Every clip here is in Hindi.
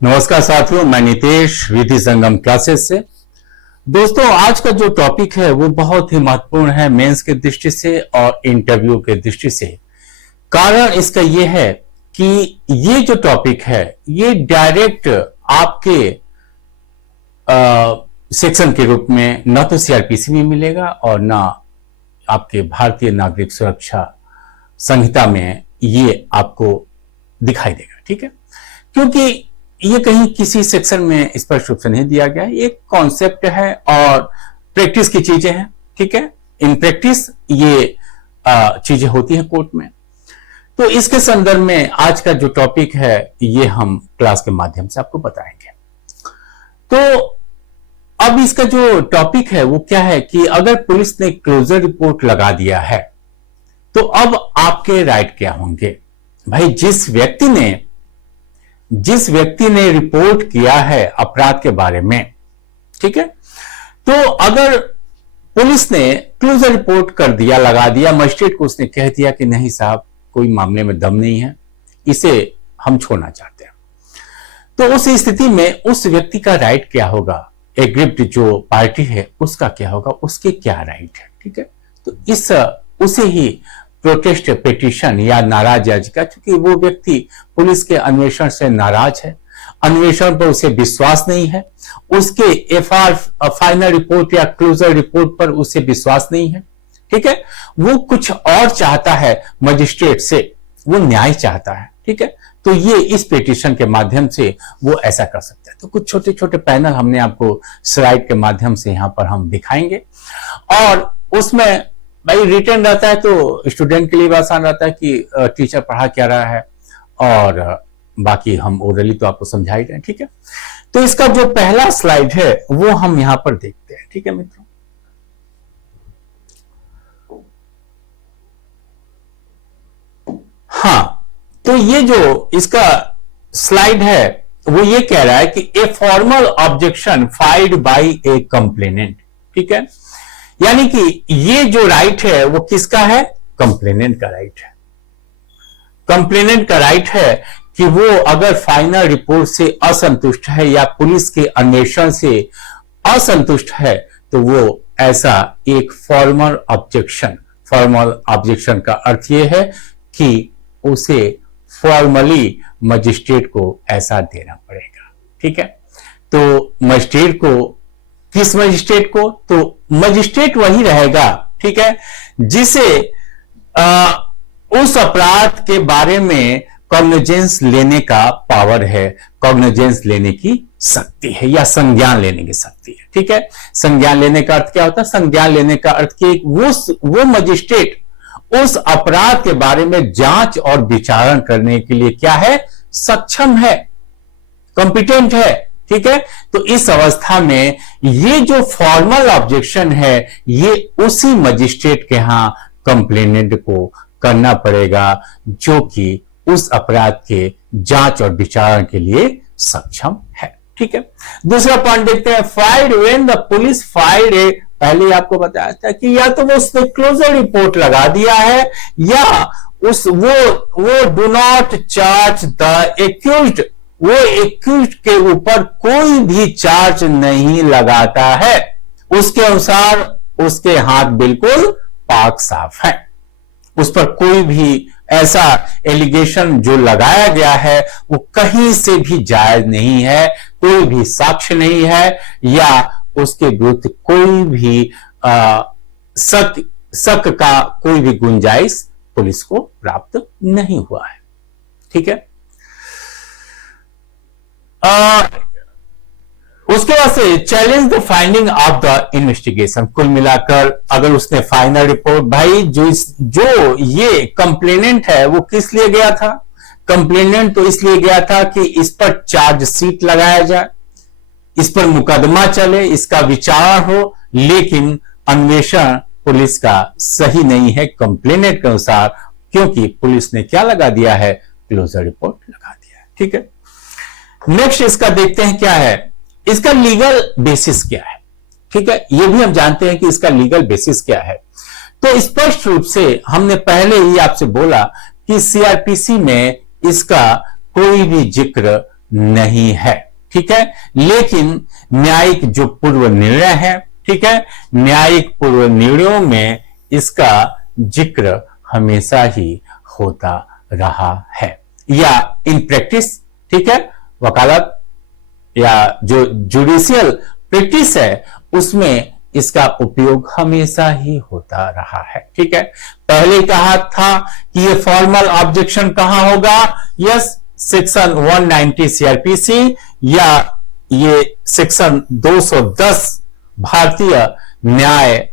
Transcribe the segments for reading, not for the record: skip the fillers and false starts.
नमस्कार साथियों, मैं नितेश विधि संगम क्लासेस से। दोस्तों, आज का जो टॉपिक है वो बहुत ही महत्वपूर्ण है मेंस के दृष्टि से और इंटरव्यू के दृष्टि से। कारण इसका ये है कि ये जो टॉपिक है ये डायरेक्ट आपके सेक्शन के रूप में न तो सीआरपीसी में मिलेगा और ना आपके भारतीय नागरिक सुरक्षा संहिता में ये आपको दिखाई देगा। ठीक है, क्योंकि ये कहीं किसी सेक्शन में स्पष्ट रूप से नहीं दिया गया है। एक कॉन्सेप्ट है और प्रैक्टिस की चीजें हैं। ठीक है, इन प्रैक्टिस ये चीजें होती हैं कोर्ट में। तो इसके संदर्भ में आज का जो टॉपिक है ये हम क्लास के माध्यम से आपको बताएंगे। तो अब इसका जो टॉपिक है वो क्या है कि अगर पुलिस ने क्लोजर रिपोर्ट लगा दिया है तो अब आपके राइट क्या होंगे। भाई, जिस व्यक्ति ने रिपोर्ट किया है अपराध के बारे में, ठीक है, तो अगर पुलिस ने क्लोजर रिपोर्ट कर दिया, लगा दिया, मजिस्ट्रेट को उसने कह दिया कि नहीं साहब, कोई मामले में दम नहीं है, इसे हम छोड़ना चाहते हैं, तो उस स्थिति में उस व्यक्ति का राइट क्या होगा, एग्रीव्ड जो पार्टी है उसका क्या होगा, उसके क्या राइट है। ठीक है, तो उसे ही प्रोटेस्ट पिटीशन या नाराज याचिका, क्योंकि वो व्यक्ति पुलिस के अन्वेषण से नाराज है, अन्वेषण पर उसे विश्वास नहीं है, उसके एफआर फाइनल रिपोर्ट या क्लोजर रिपोर्ट पर उसे विश्वास नहीं है। ठीक है, वो कुछ और चाहता है मजिस्ट्रेट से, वो न्याय चाहता है। ठीक है, तो ये इस पिटीशन के माध्यम से वो ऐसा कर सकता है। तो कुछ छोटे छोटे पैनल हमने आपको स्लाइड के माध्यम से यहां पर हम दिखाएंगे और उसमें भाई रिटर्न रहता है तो स्टूडेंट के लिए आसान रहता है कि टीचर पढ़ा क्या रहा है, और बाकी हम ओरली तो आपको समझा ही रहे हैं। ठीक है, तो इसका जो पहला स्लाइड है वो हम यहां पर देखते हैं। ठीक है मित्रों, हाँ, तो ये जो इसका स्लाइड है वो ये कह रहा है कि a formal objection filed by A complainant. ठीक है, यानी कि ये जो राइट है वो किसका है, कंप्लेनेंट का राइट है। कंप्लेनेंट का राइट है कि वो अगर फाइनल रिपोर्ट से असंतुष्ट है या पुलिस के अन्वेषण से असंतुष्ट है तो वो ऐसा एक फॉर्मल ऑब्जेक्शन का अर्थ ये है कि उसे फॉर्मली मजिस्ट्रेट को ऐसा देना पड़ेगा। ठीक है, तो मजिस्ट्रेट को, किस मजिस्ट्रेट को, तो मजिस्ट्रेट वही रहेगा, ठीक है, जिसे उस अपराध के बारे में कॉग्निजेंस लेने का पावर है, कॉग्निजेंस लेने की शक्ति है या संज्ञान लेने की शक्ति है। ठीक है, संज्ञान लेने का अर्थ क्या होता है, संज्ञान लेने का अर्थ कि वो मजिस्ट्रेट उस अपराध के बारे में जांच और विचारण करने के लिए क्या है, सक्षम है, कॉम्पिटेंट है। ठीक है, तो इस अवस्था में ये जो फॉर्मल ऑब्जेक्शन है ये उसी मजिस्ट्रेट के यहां कंप्लेनेंट को करना पड़ेगा जो कि उस अपराध के जांच और विचारण के लिए सक्षम है। ठीक है, दूसरा पॉइंट देखते हैं, filed when the police filed a, पहले आपको बताया था कि या तो वो उसने क्लोजर रिपोर्ट लगा दिया है या वो do not charge the accused, वो एक्यूज्ड के ऊपर कोई भी चार्ज नहीं लगाता है, उसके अनुसार उसके हाथ बिल्कुल पाक साफ है, उस पर कोई भी ऐसा एलिगेशन जो लगाया गया है वो कहीं से भी जायज नहीं है, कोई भी साक्ष्य नहीं है या उसके विरुद्ध कोई भी शक का कोई भी गुंजाइश पुलिस को प्राप्त नहीं हुआ है। ठीक है, उसके बाद से challenge the finding of the investigation. कुल मिलाकर अगर उसने फाइनल रिपोर्ट, भाई जो ये कंप्लेनेंट है वो किस लिए गया था, कंप्लेनेंट तो इसलिए गया था कि इस पर चार्जशीट लगाया जाए, इस पर मुकदमा चले, इसका विचार हो, लेकिन अन्वेषण पुलिस का सही नहीं है कंप्लेनेंट के अनुसार, क्योंकि पुलिस ने क्या लगा दिया है, क्लोजर रिपोर्ट लगा दिया है। ठीक है, नेक्स्ट इसका देखते हैं क्या है, इसका लीगल बेसिस क्या है। ठीक है, ये भी हम जानते हैं कि इसका लीगल बेसिस क्या है। तो स्पष्ट रूप से हमने पहले ही आपसे बोला कि सीआरपीसी में इसका कोई भी जिक्र नहीं है, ठीक है। लेकिन न्यायिक जो पूर्व निर्णय है, ठीक है, न्यायिक पूर्व निर्णयों में इसका जिक्र हमेशा ही होता रहा है, या इन प्रैक्टिस, ठीक है, वकालत या जो जुडिशियल प्रैक्टिस है उसमें इसका उपयोग हमेशा ही होता रहा है, ठीक है। पहले कहा था कि ये फॉर्मल ऑब्जेक्शन कहां होगा, यस, सेक्शन 190 सीआरपीसी या ये सेक्शन 210 भारतीय न्याय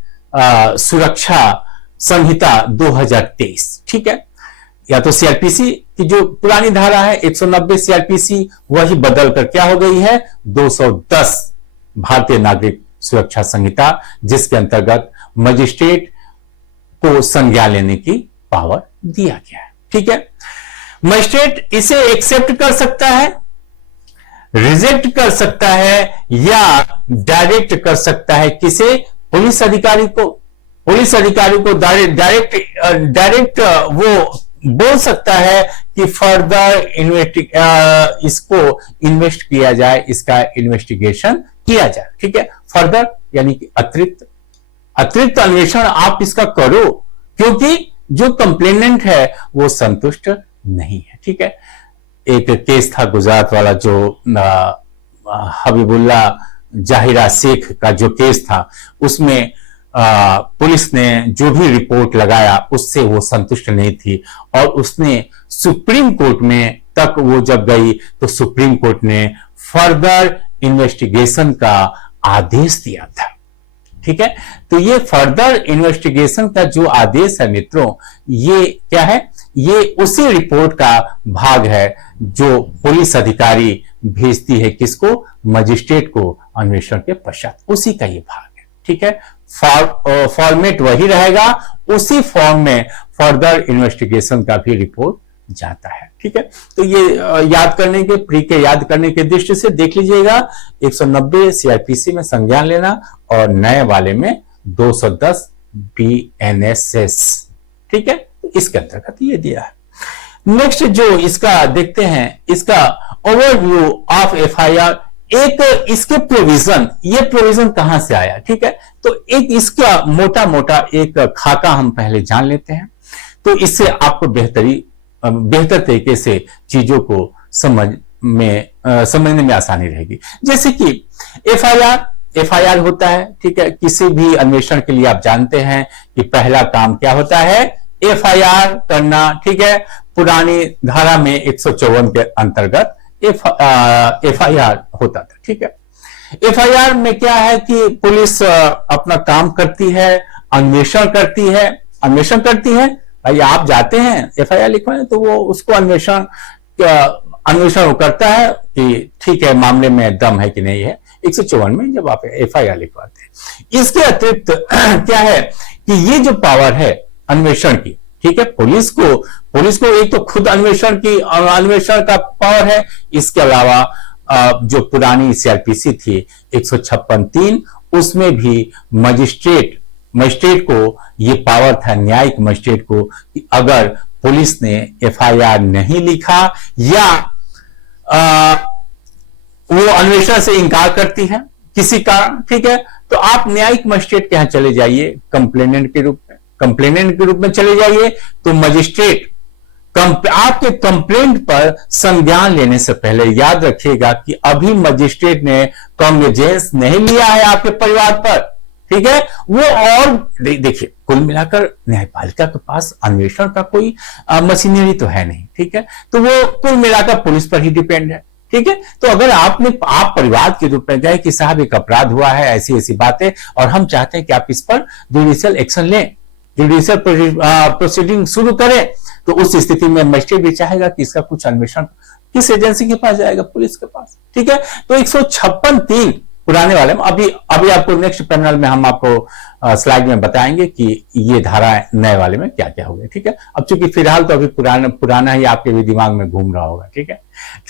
सुरक्षा संहिता 2023, ठीक है। या तो सीआरपीसी की जो पुरानी धारा है 190 सीआरपीसी, वही बदल कर क्या हो गई है 210 भारतीय नागरिक सुरक्षा संहिता, जिसके अंतर्गत मजिस्ट्रेट को संज्ञान लेने की पावर दिया गया है, ठीक है। मजिस्ट्रेट इसे एक्सेप्ट कर सकता है, रिजेक्ट कर सकता है या डायरेक्ट कर सकता है। किसे? पुलिस अधिकारी को। पुलिस अधिकारी को डायरेक्ट वो बोल सकता है कि फर्दर इसको इन्वेस्ट किया जाए, इसका इन्वेस्टिगेशन किया जाए, ठीक है। फर्दर यानी कि अतिरिक्त अन्वेषण आप इसका करो, क्योंकि जो कंप्लेनेंट है वो संतुष्ट नहीं है, ठीक है। एक केस था गुजरात वाला, जो हबीबुल्ला जाहिरा शेख का जो केस था, उसमें पुलिस ने जो भी रिपोर्ट लगाया उससे वो संतुष्ट नहीं थी और उसने सुप्रीम कोर्ट में तक वो जब गई तो सुप्रीम कोर्ट ने फर्दर इन्वेस्टिगेशन का आदेश दिया था, ठीक है। तो ये फर्दर इन्वेस्टिगेशन का जो आदेश है मित्रों, ये क्या है, ये उसी रिपोर्ट का भाग है जो पुलिस अधिकारी भेजती है किसको, मजिस्ट्रेट को अन्वेषण के पश्चात, उसी का ये भाग है, ठीक है। फॉर्मेट वही रहेगा, उसी फॉर्म में फर्दर इन्वेस्टिगेशन का भी रिपोर्ट जाता है, ठीक है। तो ये याद करने के याद करने के दृष्टि से देख लीजिएगा, 190 सीआरपीसी में संज्ञान लेना और नए वाले में 210 बीएनएसएस, ठीक है। तो इसके अंतर्गत ये दिया है। नेक्स्ट जो इसका देखते हैं, इसका ओवरव्यू ऑफ एफआईआर, एक इसके प्रोविजन, ये प्रोविजन कहां से आया, ठीक है। तो एक इसका मोटा मोटा एक खाका हम पहले जान लेते हैं, तो इससे आपको बेहतर तरीके से चीजों को समझने में आसानी रहेगी। जैसे कि एफआईआर होता है, ठीक है। किसी भी अन्वेषण के लिए आप जानते हैं कि पहला काम क्या होता है, एफआईआर करना, ठीक है। पुरानी धारा में 154 के अंतर्गत एफआईआर होता था, ठीक है। एफआईआर में क्या है कि पुलिस अपना काम करती है, अन्वेषण करती है। भाई आप जाते हैं एफआईआर लिखवाने, तो वो उसको अन्वेषण वो करता है कि ठीक है मामले में दम है कि नहीं है, 154 में जब आप एफआईआर लिखवाते हैं। इसके अतिरिक्त क्या है कि ये जो पावर है अन्वेषण की, ठीक है, पुलिस को एक तो खुद अन्वेषण का पावर है, इसके अलावा जो पुरानी सीआरपीसी थी 156(3), उसमें भी मजिस्ट्रेट को ये पावर था, न्यायिक मजिस्ट्रेट को, कि अगर पुलिस ने एफआईआर नहीं लिखा या वो अन्वेषण से इनकार करती है किसी कारण, ठीक है, तो आप न्यायिक मजिस्ट्रेट के यहां चले जाइए कंप्लेनेंट के रूप में चले जाइए। तो मजिस्ट्रेट आपके कंप्लेंट पर संज्ञान लेने से पहले याद रखिएगा कि अभी मजिस्ट्रेट ने कॉग्निजेंस नहीं लिया है आपके परिवार पर, ठीक है। वो और देखिए, कुल मिलाकर न्यायपालिका के पास अन्वेषण का कोई मशीनरी तो है नहीं, ठीक है। तो वो कुल मिलाकर पुलिस पर ही डिपेंड है, ठीक है। तो अगर आप परिवार के रूप में गए कि साहब एक अपराध हुआ है, ऐसी बातें, और हम चाहते हैं कि आप इस पर जुडिशियल एक्शन लें, जुडिशियल प्रोसीडिंग शुरू करें, तो उस स्थिति में मजिस्ट्रेट भी चाहेगा कि इसका कुछ अन्वेषण किस एजेंसी के पास जाएगा, पुलिस के पास, ठीक है। तो 156(3) पुराने वाले में, अभी आपको नेक्स्ट पैनल में हम आपको स्लाइड में बताएंगे कि ये धारा नए वाले में क्या क्या हो गया, ठीक है। अब चूंकि फिलहाल तो अभी पुराना ही आपके भी दिमाग में घूम रहा होगा, ठीक है।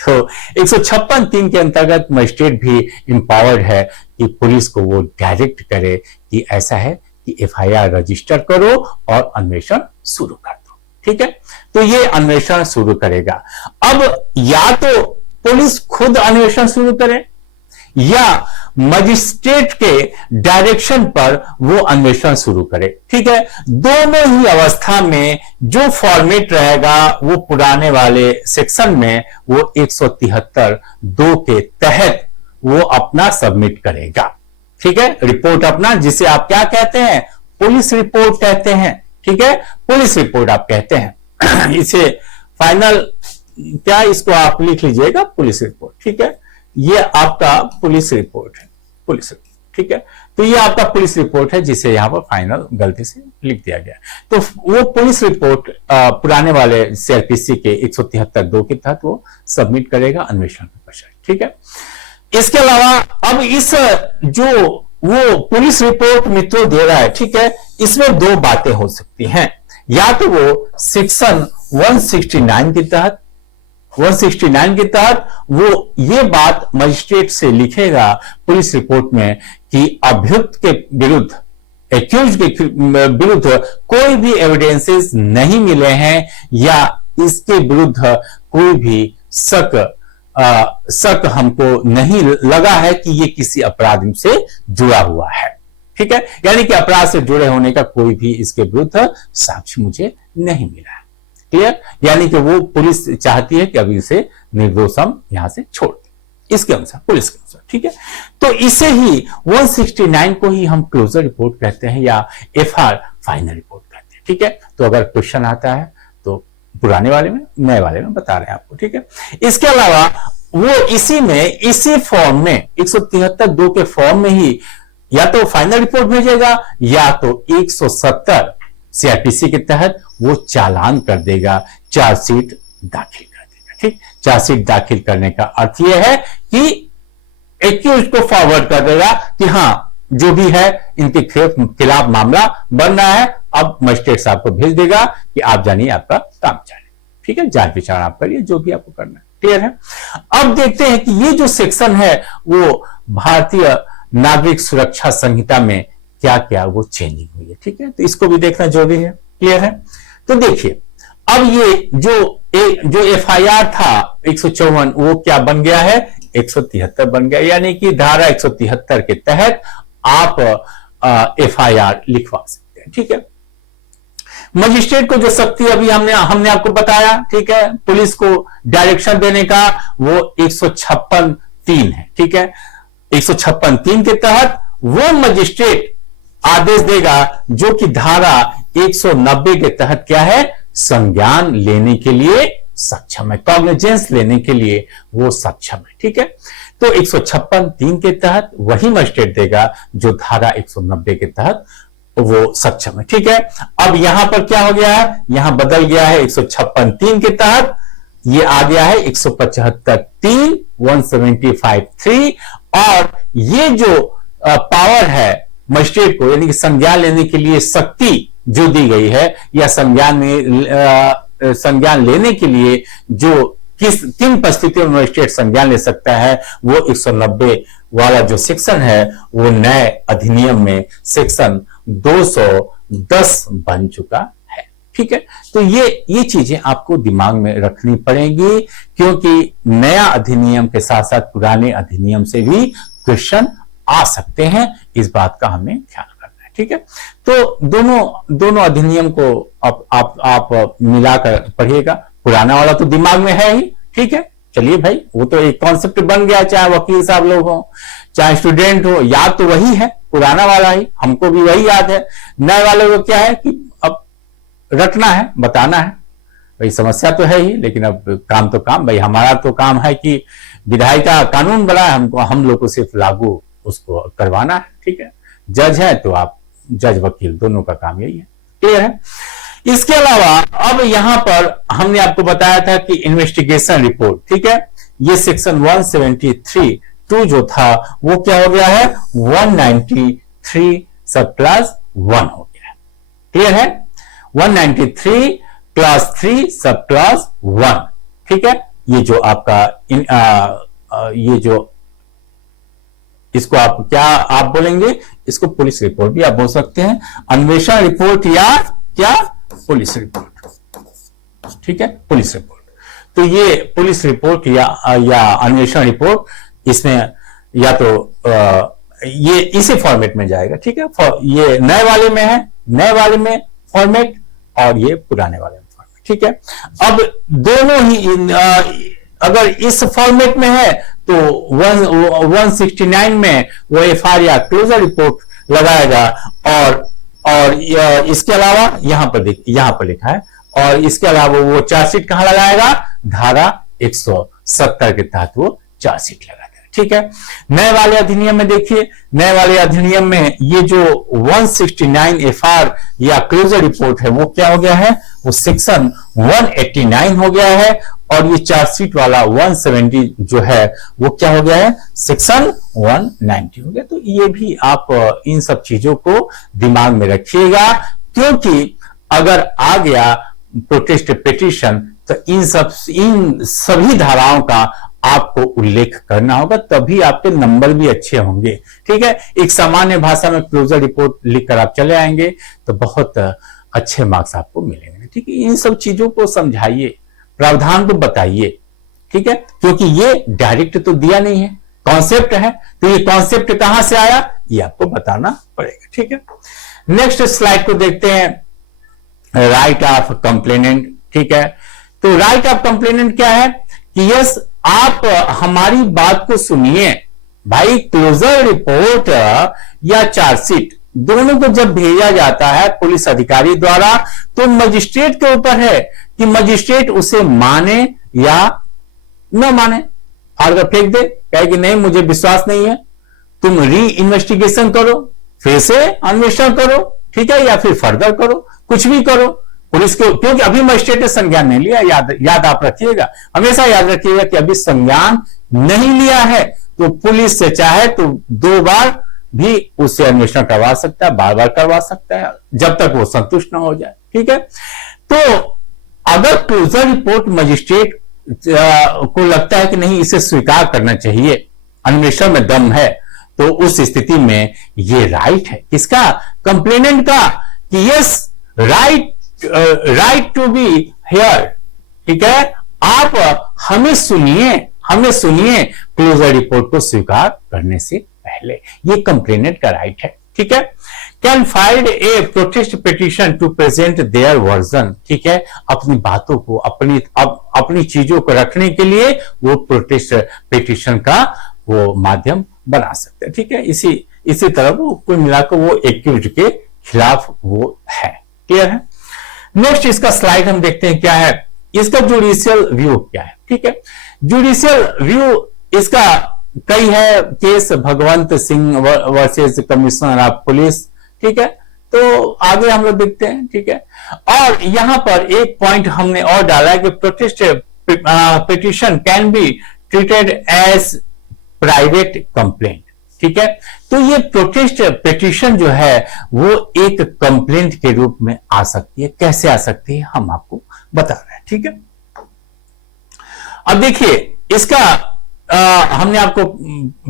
तो 156(3) के अंतर्गत मजिस्ट्रेट भी इंपावर्ड है कि पुलिस को वो डायरेक्ट करे कि ऐसा है कि एफआईआर रजिस्टर करो और अन्वेषण शुरू कर दो, ठीक है। तो ये अन्वेषण शुरू करेगा। अब या तो पुलिस खुद अन्वेषण शुरू करे या मजिस्ट्रेट के डायरेक्शन पर वो अन्वेषण शुरू करे। ठीक है, दोनों ही अवस्था में जो फॉर्मेट रहेगा वो पुराने वाले सेक्शन में वो 173(2) के तहत वो अपना सबमिट करेगा। ठीक है, रिपोर्ट अपना, जिसे आप क्या कहते हैं, पुलिस रिपोर्ट कहते हैं। ठीक है, पुलिस रिपोर्ट आप कहते हैं। इसे फाइनल क्या, इसको आप लिख लीजिएगा पुलिस रिपोर्ट। ठीक है, ये आपका पुलिस रिपोर्ट है, पुलिस रिपोर्ट। ठीक है, तो ये आपका पुलिस रिपोर्ट है जिसे यहां पर फाइनल गलती से लिख दिया गया। तो वो पुलिस रिपोर्ट पुराने वाले सीआरपीसी के 173(2) के तहत वो सबमिट करेगा अन्वेषण के पश्चात। ठीक है, इसके अलावा अब इस जो वो पुलिस रिपोर्ट मित्रों दे रहा है, ठीक है, इसमें दो बातें हो सकती हैं। या तो वो सेक्शन 169 के तहत वो ये बात मजिस्ट्रेट से लिखेगा पुलिस रिपोर्ट में कि अभियुक्त के विरुद्ध, एक्यूज के विरुद्ध कोई भी एविडेंसेस नहीं मिले हैं या इसके विरुद्ध कोई भी शक हमको नहीं लगा है कि ये किसी अपराध से जुड़ा हुआ है। ठीक है, यानी कि अपराध से जुड़े होने का कोई भी इसके विरुद्ध साक्ष्य मुझे नहीं मिला है। क्लियर, यानी कि वो पुलिस चाहती है कि अभी इसे निर्दोष हम यहां से छोड़ दें, इसके अनुसार, पुलिस के अनुसार। ठीक है, तो इसे ही 169 को ही हम क्लोजर रिपोर्ट कहते हैं या एफआर फाइनल रिपोर्ट कहते हैं। ठीक है, तो अगर क्वेश्चन आता है तो पुराने वाले में, नए वाले में बता रहे हैं आपको। ठीक है, इसके अलावा वो इसी में, इसी फॉर्म में 173(2) के फॉर्म में ही या तो फाइनल रिपोर्ट भेजेगा या तो 170 सीआरपीसी के तहत वो चालान कर देगा, चार्जशीट दाखिल कर देगा। ठीक, चार्जशीट दाखिल करने का अर्थ यह है कि एक्यूज को फॉरवर्ड कर देगा कि हां जो भी है इनके खिलाफ मामला बन रहा है, अब मजिस्ट्रेट साहब को भेज देगा कि आप जानिए आपका काम चले। ठीक है, जांच विचार आप करिए, जो भी आपको करना है। क्लियर है। अब देखते हैं कि ये जो सेक्शन है वो भारतीय नागरिक सुरक्षा संहिता में क्या क्या वो चेंजिंग हुई है। ठीक है, तो इसको भी देखना जरूरी है। क्लियर है, तो देखिए अब ये जो एफआईआर था 154 वो क्या बन गया है, 173 बन गया। यानी कि धारा 173 के तहत आप एफआईआर लिखवा सकते हैं। ठीक है, मजिस्ट्रेट को जो शक्ति अभी हमने आपको बताया, ठीक है, पुलिस को डायरेक्शन देने का वो 156(3) है। ठीक है, 156(3) के तहत वो मजिस्ट्रेट आदेश देगा जो कि धारा 190 के तहत क्या है, संज्ञान लेने के लिए सक्षम है, कॉग्निजेंस लेने के लिए वो सक्षम है। ठीक है, तो 156(3) के तहत वही मजिस्ट्रेट देगा जो धारा 190 के तहत वो सक्षम है। ठीक है, अब यहां पर क्या हो गया है, यहां बदल गया है 156(3) के तहत ये आ गया है 175(3), 175(3) और ये जो पावर है मजिस्ट्रेट को, यानी कि संज्ञान लेने के लिए शक्ति जो दी गई है या संज्ञान लेने के लिए जो किन परिस्थितियों में मजिस्ट्रेट संज्ञान ले सकता है, वो 190 वाला जो सेक्शन है वो नए अधिनियम में सेक्शन 210 बन चुका है। ठीक है, तो ये चीजें आपको दिमाग में रखनी पड़ेगी क्योंकि नया अधिनियम के साथ साथ पुराने अधिनियम से भी क्वेश्चन आ सकते हैं, इस बात का हमें ख्याल रखना है। ठीक है, तो दोनों अधिनियम को आप मिलाकर पढ़िएगा। पुराना वाला तो दिमाग में है ही। ठीक है, चलिए भाई, वो तो एक कॉन्सेप्ट बन गया, चाहे वकील साहब लोग हो चाहे स्टूडेंट हो, याद तो वही है, पुराना वाला ही, हमको भी वही याद है। नए वाले को क्या है कि अब रटना है, बताना है। भाई समस्या तो है ही, लेकिन अब काम तो काम, भाई हमारा तो काम है कि विधायिका कानून बना है, हम लोग को सिर्फ लागू उसको करवाना है। ठीक है, जज है तो आप जज वकील दोनों का काम यही है। क्लियर है। इसके अलावा अब यहां पर हमने आपको बताया था कि इन्वेस्टिगेशन रिपोर्ट, ठीक है, ये सेक्शन 173(2) जो था वो क्या हो गया है, 193 सब क्लास 1 हो गया है। क्लियर है, 193 क्लास 3 सब क्लास 1। ठीक है, ये जो आपका ये जो इसको आप क्या आप बोलेंगे, इसको पुलिस रिपोर्ट भी आप बोल सकते हैं, अन्वेषण रिपोर्ट या क्या, पुलिस रिपोर्ट। ठीक है, पुलिस रिपोर्ट। तो ये पुलिस रिपोर्ट या अन्वेषण रिपोर्ट इसमें या तो ये इसी फॉर्मेट में जाएगा, ठीक है। ये नए वाले में है, नए वाले में फॉर्मेट, और ये पुराने वाले में फॉर्मेट, ठीक है। अब दोनों ही अगर इस फॉर्मेट में है तो 169 में वो एफआईआर या क्लोजर रिपोर्ट लगाएगा, और इसके अलावा यहां पर लिखा है, और इसके अलावा वो चार्जशीट कहां लगाएगा, धारा 170 के तहत वो चार्जशीट लगाएगा, ठीक है। नए वाले अधिनियम में देखिए, नए वाले अधिनियम में ये जो 169 एफआईआर या क्लोजर रिपोर्ट है वो क्या हो गया है, वो सेक्शन 189 हो गया है, और ये चार्जशीट वाला 170 जो है वो क्या हो गया है, सेक्शन 190 हो गया। तो ये भी आप इन सब चीजों को दिमाग में रखिएगा, क्योंकि अगर आ गया प्रोटेस्ट पिटीशन तो इन सभी धाराओं का आपको उल्लेख करना होगा, तभी आपके नंबर भी अच्छे होंगे, ठीक है। एक सामान्य भाषा में क्लोजर रिपोर्ट लिखकर आप चले आएंगे तो बहुत अच्छे मार्क्स आपको मिलेंगे, ठीक है। इन सब चीजों को समझाइए, प्रावधान को बताइए, ठीक है, क्योंकि ये डायरेक्ट तो दिया नहीं है, कॉन्सेप्ट है, तो ये कॉन्सेप्ट कहां से आया ये आपको बताना पड़ेगा, ठीक है। नेक्स्ट स्लाइड को देखते हैं, राइट ऑफ कंप्लेनेंट, ठीक है। तो राइट ऑफ कंप्लेनेंट क्या है कि यस, आप हमारी बात को सुनिए भाई। क्लोजर रिपोर्ट या चार्जशीट दोनों को जब भेजा जाता है पुलिस अधिकारी द्वारा, तो मजिस्ट्रेट के ऊपर है कि मजिस्ट्रेट उसे माने या न माने। अगर फेंक दे, कहे कि नहीं मुझे विश्वास नहीं है, तुम री इन्वेस्टिगेशन करो, फिर से अन्वेषण करो, ठीक है, या फिर फर्दर करो, कुछ भी करो पुलिस को, क्योंकि अभी मजिस्ट्रेट ने संज्ञान नहीं लिया। याद आप रखिएगा, हमेशा याद रखिएगा कि अभी संज्ञान नहीं लिया है तो पुलिस से चाहे तो 2 बार भी उससे अन्वेषण करवा सकता है, बार बार करवा सकता है, जब तक वो संतुष्ट ना हो जाए, ठीक है। तो अगर क्लोजर रिपोर्ट मजिस्ट्रेट को लगता है कि नहीं इसे स्वीकार करना चाहिए, अन्वेषण में दम है, तो उस स्थिति में ये राइट है किसका, कंप्लेनेंट का, कि yes right to be here, ठीक है। आप हमें सुनिए क्लोजर रिपोर्ट को स्वीकार करने से पहले, ये कंप्लेनेंट का राइट है, ठीक है। Can file a protest petition to present their version, ठीक है, अपनी बातों को, अपनी चीजों को रखने के लिए वो प्रोटेस्ट पिटीशन का वो माध्यम बना सकते हैं, ठीक है। इसी तरह वो कुल मिलाकर वो एक्यूज्ड के खिलाफ वो है, क्लियर है। नेक्स्ट इसका स्लाइड हम देखते हैं क्या है, इसका जुडिशियल व्यू क्या है, ठीक है। जुडिशियल व्यू इसका कई है, case Bhagwant Singh versus commissioner of police, ठीक है। तो आगे हम लोग देखते हैं, ठीक है। और यहां पर एक पॉइंट हमने और डाला है कि protest petition can be treated as private complaint, ठीक है। तो ये प्रोटेस्ट पिटीशन जो है वो एक कंप्लेंट के रूप में आ सकती है। कैसे आ सकती है हम आपको बता रहे हैं, ठीक है। अब देखिए इसका हमने आपको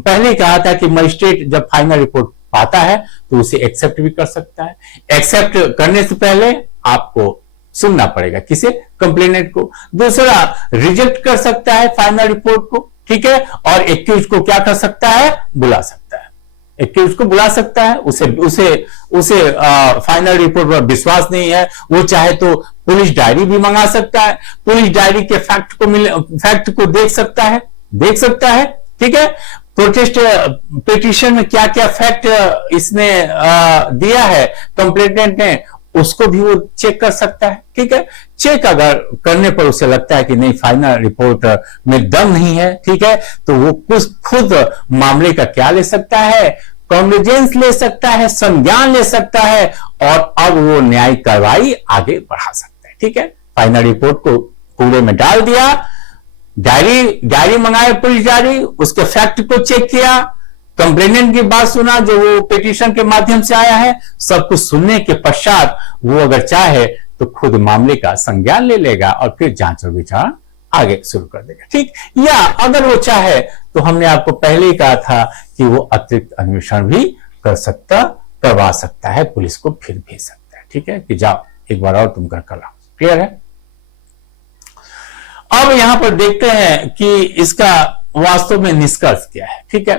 पहले ही कहा था कि मजिस्ट्रेट जब फाइनल रिपोर्ट पाता है तो उसे एक्सेप्ट भी कर सकता है। एक्सेप्ट करने से पहले आपको सुनना पड़ेगा किसे, कंप्लेनेंट को। दूसरा, रिजेक्ट कर सकता है फाइनल रिपोर्ट को, ठीक है। और एक्यूज को क्या कर सकता है, बुला सकता है, एक्यूज को बुला सकता है। उसे फाइनल रिपोर्ट पर विश्वास नहीं है, वो चाहे तो पुलिस डायरी भी मंगा सकता है, पुलिस डायरी के फैक्ट को देख सकता है, ठीक है। प्रोटेस्ट पिटीशन में क्या क्या फैक्ट इसने दिया है कंप्लेनेंट ने, उसको भी वो चेक कर सकता है, ठीक है। चेक अगर करने पर उसे लगता है कि नहीं फाइनल रिपोर्ट में दम नहीं है, ठीक है, तो वो खुद मामले का क्या ले सकता है, कॉग्निजेंस ले सकता है, संज्ञान ले सकता है, और अब वो न्यायिक कार्रवाई आगे बढ़ा सकता है, ठीक है। फाइनल रिपोर्ट को कूड़े में डाल दिया, डायरी मंगाए, पुलिस डायरी, उसके फैक्ट को चेक किया, कंप्लेनेंट की बात सुना जो वो पिटीशन के माध्यम से आया है, सब कुछ सुनने के पश्चात वो अगर चाहे तो खुद मामले का संज्ञान ले लेगा और फिर जांच और विचार आगे शुरू कर देगा, ठीक। या अगर वो चाहे तो हमने आपको पहले ही कहा था कि वो अतिरिक्त अन्वेषण भी करवा सकता है, पुलिस को फिर भेज सकता है, ठीक है, कि जाओ एक बार और तुम कर लाओ, क्लियर है। अब यहां पर देखते हैं कि इसका वास्तव में निष्कर्ष क्या है। ठीक है,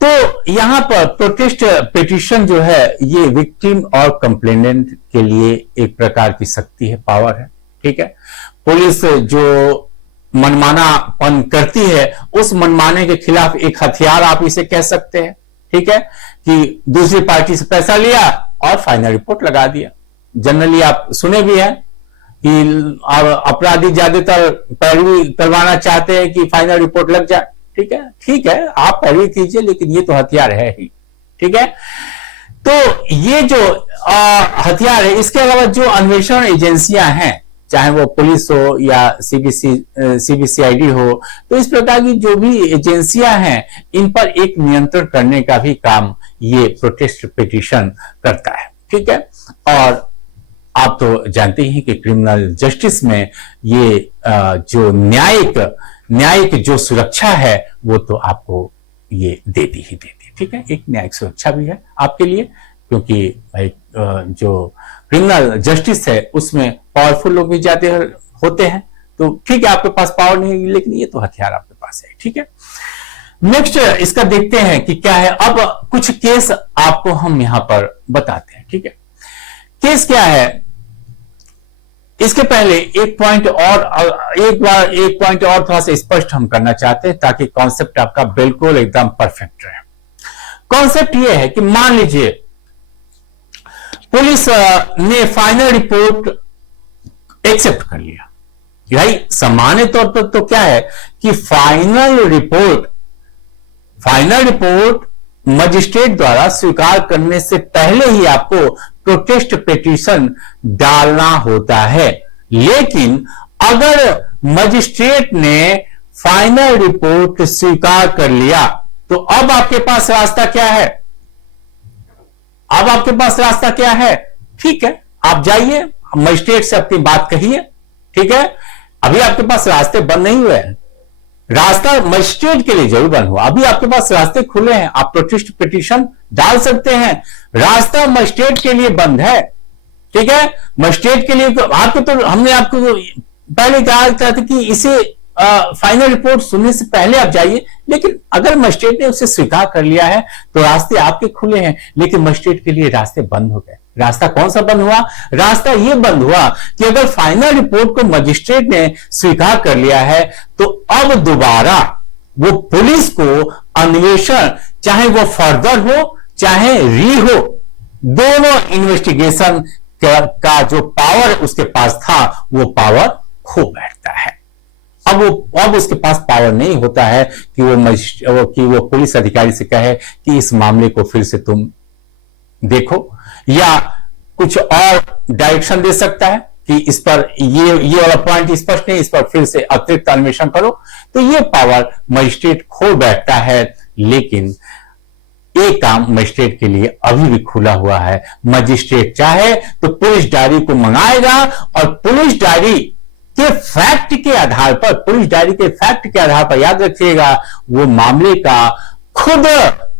तो यहां पर प्रोटेस्ट पिटीशन जो है ये विक्टिम और कंप्लेनेंट के लिए एक प्रकार की शक्ति है, पावर है। ठीक है, पुलिस जो मनमानापन करती है उस मनमाने के खिलाफ एक हथियार आप इसे कह सकते हैं। ठीक है, कि दूसरी पार्टी से पैसा लिया और फाइनल रिपोर्ट लगा दिया। जनरली आप सुने भी हैं कि अपराधी ज्यादातर पैरवी करवाना चाहते हैं कि फाइनल रिपोर्ट लग जाए। ठीक है, ठीक है, आप पैरवी कीजिए, लेकिन ये तो हथियार है ही। ठीक है, तो ये जो हथियार है, इसके अलावा जो अन्वेषण एजेंसियां हैं, चाहे वो पुलिस हो या सीबीसीआईडी हो, तो इस प्रकार की जो भी एजेंसियां हैं इन पर एक नियंत्रण करने का भी काम ये प्रोटेस्ट पिटीशन करता है। ठीक है, और आप तो जानते ही कि क्रिमिनल जस्टिस में ये जो न्यायिक जो सुरक्षा है वो तो आपको ये देती ही देती। ठीक है, एक न्यायिक सुरक्षा भी है आपके लिए, क्योंकि भाई जो क्रिमिनल जस्टिस है उसमें पावरफुल लोग भी ज्यादा होते हैं। तो ठीक है, आपके पास पावर नहीं है, लेकिन ये तो हथियार आपके पास है। ठीक है, नेक्स्ट इसका देखते हैं कि क्या है। अब कुछ केस आपको हम यहां पर बताते हैं। ठीक है, केस क्या है, इसके पहले एक पॉइंट और थोड़ा सा स्पष्ट हम करना चाहते हैं ताकि कॉन्सेप्ट आपका बिल्कुल एकदम परफेक्ट रहे। कॉन्सेप्ट यह है कि मान लीजिए पुलिस ने फाइनल रिपोर्ट एक्सेप्ट कर लिया। भाई सामान्य तौर पर तो क्या है कि फाइनल रिपोर्ट मजिस्ट्रेट द्वारा स्वीकार करने से पहले ही आपको प्रोटेस्ट पिटीशन डालना होता है। लेकिन अगर मजिस्ट्रेट ने फाइनल रिपोर्ट स्वीकार कर लिया तो अब आपके पास रास्ता क्या है? अब आपके पास रास्ता क्या है? ठीक है, आप जाइए मजिस्ट्रेट से अपनी बात कहिए। ठीक है, अभी आपके पास रास्ते बंद नहीं हुए हैं, रास्ता मजिस्ट्रेट के लिए जरूर बंद हुआ, अभी आपके पास रास्ते खुले हैं, आप प्रोटेस्ट पिटीशन डाल सकते हैं। रास्ता मजिस्ट्रेट के लिए बंद है। ठीक है, मजिस्ट्रेट के लिए आपको तो हमने आपको पहले कहा था कि इसे फाइनल रिपोर्ट सुनने से पहले आप जाइए, लेकिन अगर मजिस्ट्रेट ने उसे स्वीकार कर लिया है तो रास्ते आपके खुले हैं, लेकिन मजिस्ट्रेट के लिए रास्ते बंद हो गए। रास्ता कौन सा बंद हुआ? रास्ता यह बंद हुआ कि अगर फाइनल रिपोर्ट को मजिस्ट्रेट ने स्वीकार कर लिया है तो अब दोबारा वो पुलिस को अन्वेषण, चाहे वो फर्दर हो चाहे हो, दोनों इन्वेस्टिगेशन का जो पावर उसके पास था वो पावर खो बैठता है। अब उसके पास पावर नहीं होता है कि वो पुलिस अधिकारी से कहे कि इस मामले को फिर से तुम देखो, या कुछ और डायरेक्शन दे सकता है कि इस पर ये वाला पॉइंट स्पष्ट नहीं, इस पर फिर से अतिरिक्त अन्वेषण करो। तो ये पावर मजिस्ट्रेट खो बैठता है, लेकिन एक काम मजिस्ट्रेट के लिए अभी भी खुला हुआ है। मजिस्ट्रेट चाहे तो पुलिस डायरी को मंगाएगा और पुलिस डायरी के फैक्ट के आधार पर, याद रखिएगा, वो मामले का खुद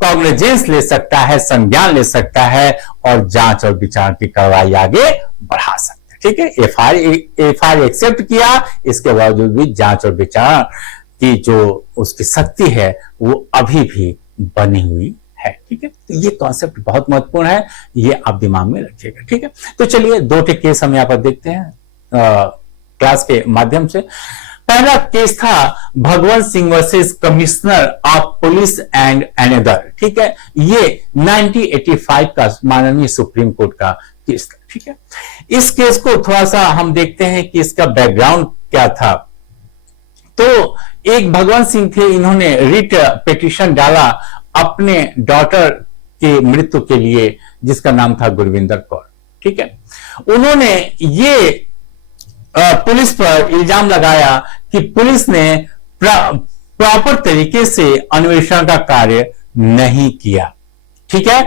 कॉग्निजेंस ले सकता है, संज्ञान ले सकता है और जांच और विचार की कार्रवाई आगे बढ़ा सकता है। ठीक है, एफआईआर एक्सेप्ट किया, इसके बावजूद भी जांच और विचार की जो उसकी शक्ति है वो अभी भी बनी हुई है। ठीक है, तो ये कॉन्सेप्ट बहुत महत्वपूर्ण है, ये आप दिमाग में रखिएगा। ठीक है, तो चलिए दो केस हम यहां पर देखते हैं क्लास के माध्यम से। पहला केस था Bhagwant Singh versus commissioner of police and another. ठीक है, ये 1985 का माननीय सुप्रीम कोर्ट का केस था। ठीक है, इस केस को थोड़ा सा हम देखते हैं कि इसका बैकग्राउंड क्या था। तो एक भगवंत सिंह थे, इन्होंने रिट पिटीशन डाला अपने डॉटर के मृत्यु के लिए, जिसका नाम था गुरविंदर कौर। ठीक है, उन्होंने ये पुलिस पर इल्जाम लगाया कि पुलिस ने प्रॉपर तरीके से अन्वेषण का कार्य नहीं किया। ठीक है,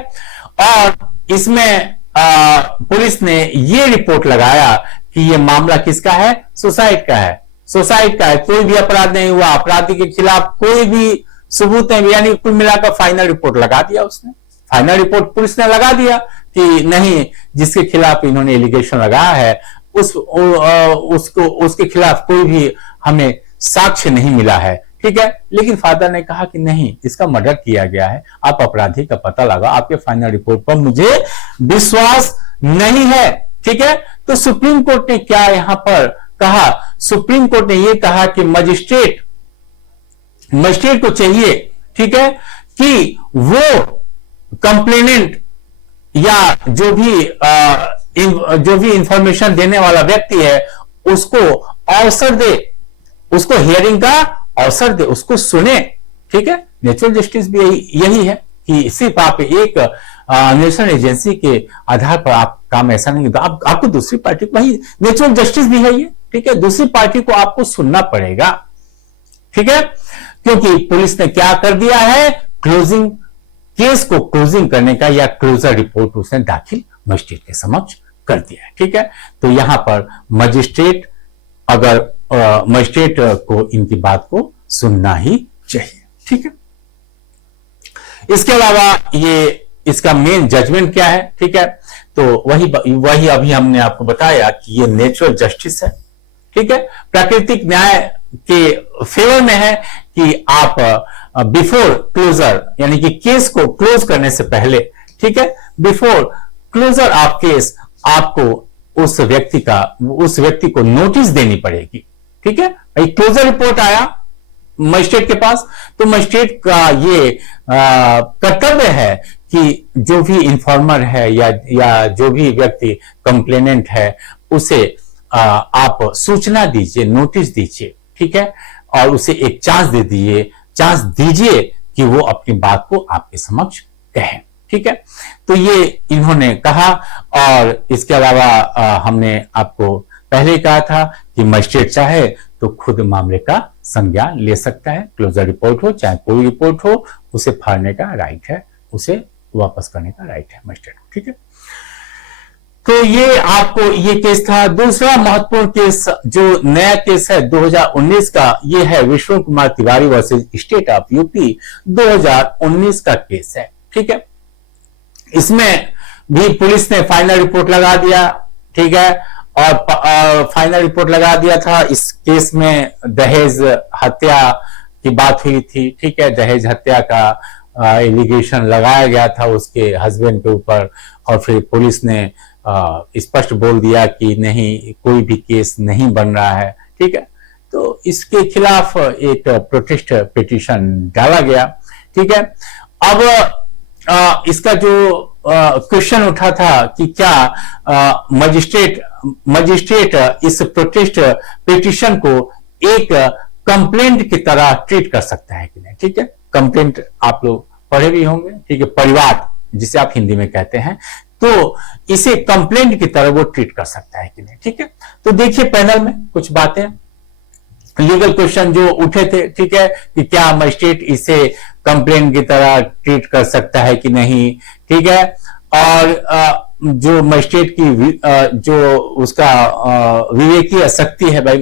और इसमें पुलिस ने यह रिपोर्ट लगाया कि यह मामला किसका है? सुसाइड का है। सुसाइड का है, कोई भी अपराध नहीं हुआ, अपराधी के खिलाफ कोई भी सबूत नहीं, यानी कुल मिलाकर फाइनल रिपोर्ट लगा दिया उसने। फाइनल रिपोर्ट पुलिस ने लगा दिया कि नहीं, जिसके खिलाफ इन्होंने एलिगेशन लगाया है उसके खिलाफ कोई भी हमें साक्ष्य नहीं मिला है, ठीक है। लेकिन फादर ने कहा कि नहीं, इसका मर्डर किया गया है, आप अपराधी का पता लगा, आपके फाइनल रिपोर्ट पर मुझे विश्वास नहीं है, ठीक है। तो सुप्रीम कोर्ट ने क्या यहां पर कहा? सुप्रीम कोर्ट ने यह कहा कि मजिस्ट्रेट को चाहिए, ठीक है, कि वो कंप्लेनेंट या जो भी इंफॉर्मेशन देने वाला व्यक्ति है उसको अवसर दे, उसको हियरिंग का अवसर दे, उसको सुने, ठीक है। नेचुरल जस्टिस भी यही है कि सिर्फ आप एक अन्वेषण एजेंसी के आधार पर आप काम ऐसा नहीं, तो आपको दूसरी पार्टी को, वही नेचुरल जस्टिस भी है ये, ठीक है। दूसरी पार्टी को आपको सुनना पड़ेगा, ठीक है, क्योंकि पुलिस ने क्या कर दिया है, केस को क्लोजिंग करने का या क्लोजर रिपोर्ट उसने दाखिल मजिस्ट्रेट के समक्ष कर दिया है, ठीक है। तो यहां पर मजिस्ट्रेट को इनकी बात को सुनना ही चाहिए, ठीक है। इसके अलावा ये इसका मेन जजमेंट क्या है, ठीक है, तो वही अभी हमने आपको बताया कि ये नेचुरल जस्टिस है, ठीक है। प्राकृतिक न्याय के फेवर में है कि आप बिफोर क्लोजर, यानी कि केस को क्लोज करने से पहले, ठीक है, बिफोर क्लोजर ऑफ केस आपको उस व्यक्ति को नोटिस देनी पड़ेगी, ठीक है। एक क्लोजर रिपोर्ट आया मजिस्ट्रेट के पास, तो मजिस्ट्रेट का ये कर्तव्य है कि जो भी इंफॉर्मर है या जो भी व्यक्ति कंप्लेनेंट है उसे आप सूचना दीजिए, नोटिस दीजिए, ठीक है, और उसे एक चांस दीजिए कि वो अपनी बात को आपके समक्ष कहे, ठीक है। तो ये इन्होंने कहा। और इसके अलावा हमने आपको पहले कहा था कि मजिस्ट्रेट चाहे तो खुद मामले का संज्ञान ले सकता है, क्लोजर रिपोर्ट हो चाहे कोई रिपोर्ट हो, उसे फाड़ने का राइट है, उसे वापस करने का राइट है मजिस्ट्रेट, ठीक है। तो ये आपको ये केस था। दूसरा महत्वपूर्ण केस जो नया केस है 2019 का, ये है Vishnu Kumar Tiwari versus state of UP, 2019 का केस है, ठीक है। इसमें भी पुलिस ने फाइनल रिपोर्ट लगा दिया, ठीक है, और फाइनल रिपोर्ट लगा दिया था। इस केस में दहेज हत्या की बात हुई थी, ठीक है, दहेज हत्या का एलिगेशन लगाया गया था उसके हस्बैंड के ऊपर, और फिर पुलिस ने स्पष्ट बोल दिया कि नहीं, कोई भी केस नहीं बन रहा है, ठीक है। तो इसके खिलाफ एक प्रोटेस्ट पिटीशन डाला गया, ठीक है। अब इसका जो क्वेश्चन उठा था कि क्या मजिस्ट्रेट इस प्रोटेस्ट पिटीशन को एक कंप्लेंट की तरह ट्रीट कर सकता है कि नहीं, ठीक है। कंप्लेंट आप लोग पढ़े भी होंगे, ठीक है, परिवाद जिसे आप हिंदी में कहते हैं, तो इसे कंप्लेंट की तरह वो ट्रीट कर सकता है कि नहीं, ठीक है। तो देखिए पैनल में कुछ बातें, लीगल क्वेश्चन जो उठे थे, ठीक है, कि क्या मजिस्ट्रेट इसे कंप्लेंट की तरह ट्रीट कर सकता है कि नहीं, ठीक है। और जो मजिस्ट्रेट की जो उसका विवेकीय शक्ति है, भाई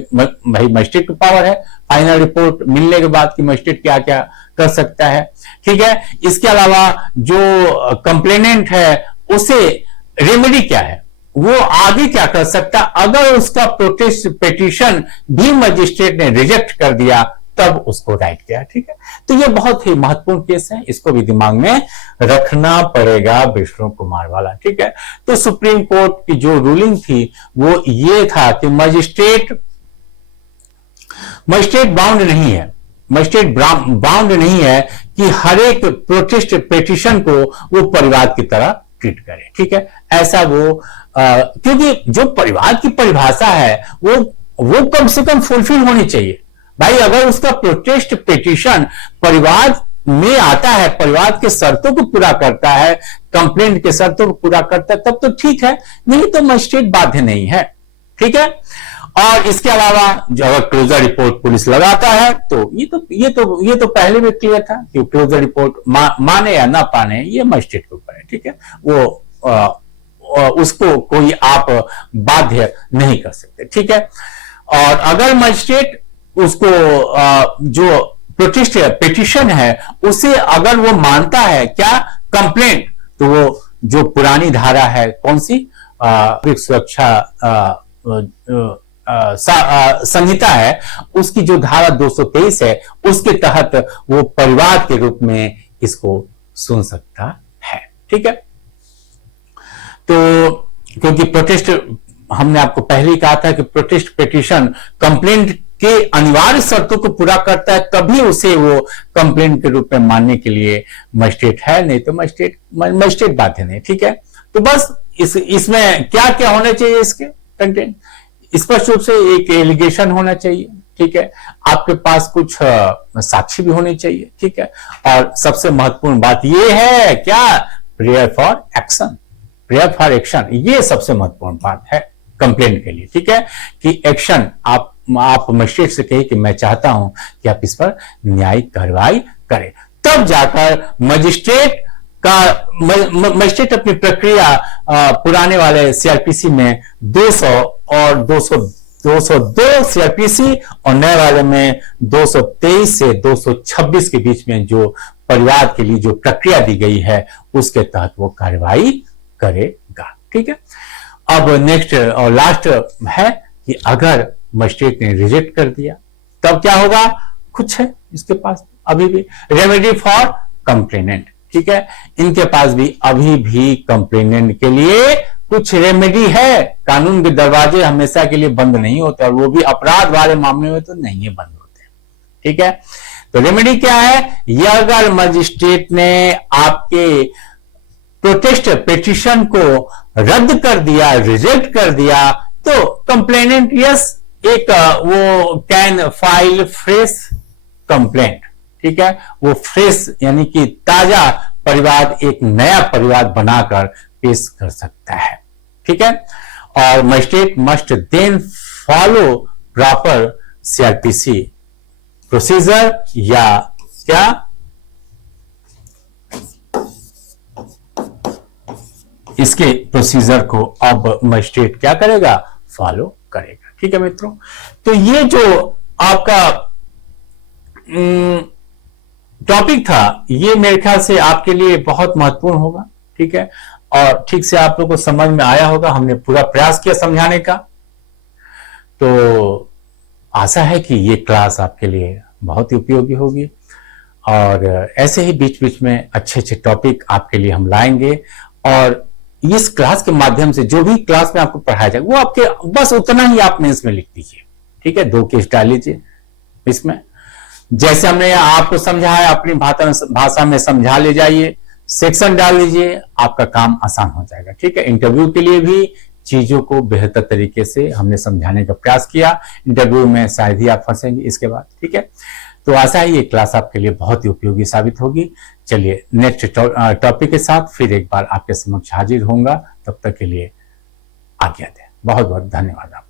मजिस्ट्रेट की पावर है फाइनल रिपोर्ट मिलने के बाद कि मजिस्ट्रेट क्या क्या कर सकता है, ठीक है। इसके अलावा जो कंप्लेनेंट है उसे रेमेडी क्या है, वो आगे क्या कर सकता, अगर उसका प्रोटेस्ट पिटीशन भी मजिस्ट्रेट ने रिजेक्ट कर दिया तब उसको राइट किया, ठीक है। तो ये बहुत ही महत्वपूर्ण केस है, इसको भी दिमाग में रखना पड़ेगा विष्णु कुमार वाला, ठीक है। तो सुप्रीम कोर्ट की जो रूलिंग थी वो ये था कि मजिस्ट्रेट बाउंड नहीं है, मजिस्ट्रेट बाउंड नहीं है कि हर एक प्रोटेस्ट पिटीशन को वो परिवार की तरह ट्रीट करे, ठीक है। ऐसा वो क्योंकि जो परिवार की परिभाषा है वो कम से कम फुलफिल होनी चाहिए भाई। अगर उसका प्रोटेस्ट पिटीशन परिवार में आता है, परिवार के शर्तों को पूरा करता है, कंप्लेंट के शर्तों को पूरा करता है, तब तो ठीक है, नहीं तो मजिस्ट्रेट बाध्य नहीं है, ठीक है। और इसके अलावा जो अगर क्लोजर रिपोर्ट पुलिस लगाता है तो ये तो पहले भी क्लियर था कि क्लोजर रिपोर्ट माने या ना पाने ये मजिस्ट्रेट के ऊपर है, ठीक है। वो उसको कोई आप बाध्य नहीं कर सकते, ठीक है। और अगर मजिस्ट्रेट उसको जो प्रोटेस्ट पिटीशन है उसे अगर वो मानता है क्या कंप्लेंट, तो वो जो पुरानी धारा है कौन सी, सुरक्षा संहिता है उसकी जो धारा 223 है उसके तहत वो परिवार के रूप में इसको सुन सकता है। ठीक है, तो क्योंकि प्रोटेस्ट, हमने आपको पहले ही कहा था कि प्रोटेस्ट पिटीशन कंप्लेंट के अनिवार्य शर्तों को पूरा करता है, तभी उसे वो कंप्लेंट के रूप में मानने के लिए मजिस्ट्रेट है, नहीं तो मजिस्ट्रेट बाध्य नहीं। ठीक है, तो बस इसमें क्या क्या होना चाहिए, इसके कंटेंट स्पष्ट रूप से एक एलिगेशन होना चाहिए। ठीक है, आपके पास कुछ साक्षी भी होने चाहिए। ठीक है, और सबसे महत्वपूर्ण बात यह है क्या, prayer for action. Prayer for action ये सबसे महत्वपूर्ण बात है कंप्लेंट के लिए। ठीक है, कि एक्शन आप मजिस्ट्रेट से कहे कि मैं चाहता हूं कि आप इस पर न्यायिक कार्रवाई करें, तब जाकर मजिस्ट्रेट मजिस्ट्रेट अपनी प्रक्रिया पुराने वाले सीआरपीसी में 200 और 202 सीआरपीसी और नए वाले में 223 से 226 के बीच में जो परिवार के लिए जो प्रक्रिया दी गई है उसके तहत वो कार्रवाई करेगा। ठीक है, अब नेक्स्ट और लास्ट है कि अगर मजिस्ट्रेट ने रिजेक्ट कर दिया तब क्या होगा, कुछ है इसके पास अभी भी रेमेडी फॉर कंप्लेनेंट। ठीक है, इनके पास भी अभी भी कंप्लेनेंट के लिए कुछ रेमेडी है। कानून के दरवाजे हमेशा के लिए बंद नहीं होते और वो भी अपराध वाले मामले में तो नहीं है बंद होते। ठीक है, तो रेमेडी क्या है, यह अगर मजिस्ट्रेट ने आपके प्रोटेस्ट पिटीशन को रद्द कर दिया, रिजेक्ट कर दिया, तो कंप्लेनेंट यस एक वो कैन फाइल फ्रेश कंप्लेंट। ठीक है, वो फ्रेश यानी कि ताजा परिवाद, एक नया परिवाद बनाकर पेश कर सकता है। ठीक है, और magistrate must then follow proper CrPC procedure, या क्या इसके प्रोसीजर को अब मजिस्ट्रेट क्या करेगा, फॉलो करेगा। ठीक है मित्रों, तो ये जो आपका टॉपिक था ये मेरे ख्याल से आपके लिए बहुत महत्वपूर्ण होगा। ठीक है, और ठीक से आप लोगों को समझ में आया होगा, हमने पूरा प्रयास किया समझाने का। तो आशा है कि ये क्लास आपके लिए बहुत ही उपयोगी होगी और ऐसे ही बीच बीच में अच्छे अच्छे टॉपिक आपके लिए हम लाएंगे। और इस क्लास के माध्यम से जो भी क्लास में आपको पढ़ाया जाए वो आपके बस उतना ही आप मेंस में लिख दीजिए। ठीक है, 2 केस डाल लीजिए इसमें, जैसे हमने आपको समझाया अपनी भाषा में समझा ले जाइए, सेक्शन डाल लीजिए, आपका काम आसान हो जाएगा। ठीक है, इंटरव्यू के लिए भी चीजों को बेहतर तरीके से हमने समझाने का प्रयास किया, इंटरव्यू में शायद ही आप फंसेंगे इसके बाद। ठीक है, तो आशा है ये क्लास आपके लिए बहुत ही उपयोगी साबित होगी। चलिए नेक्स्ट टॉपिक के साथ फिर एक बार आपके समक्ष हाजिर होऊंगा, तब तक के लिए आज्ञा दें। बहुत बहुत धन्यवाद आप।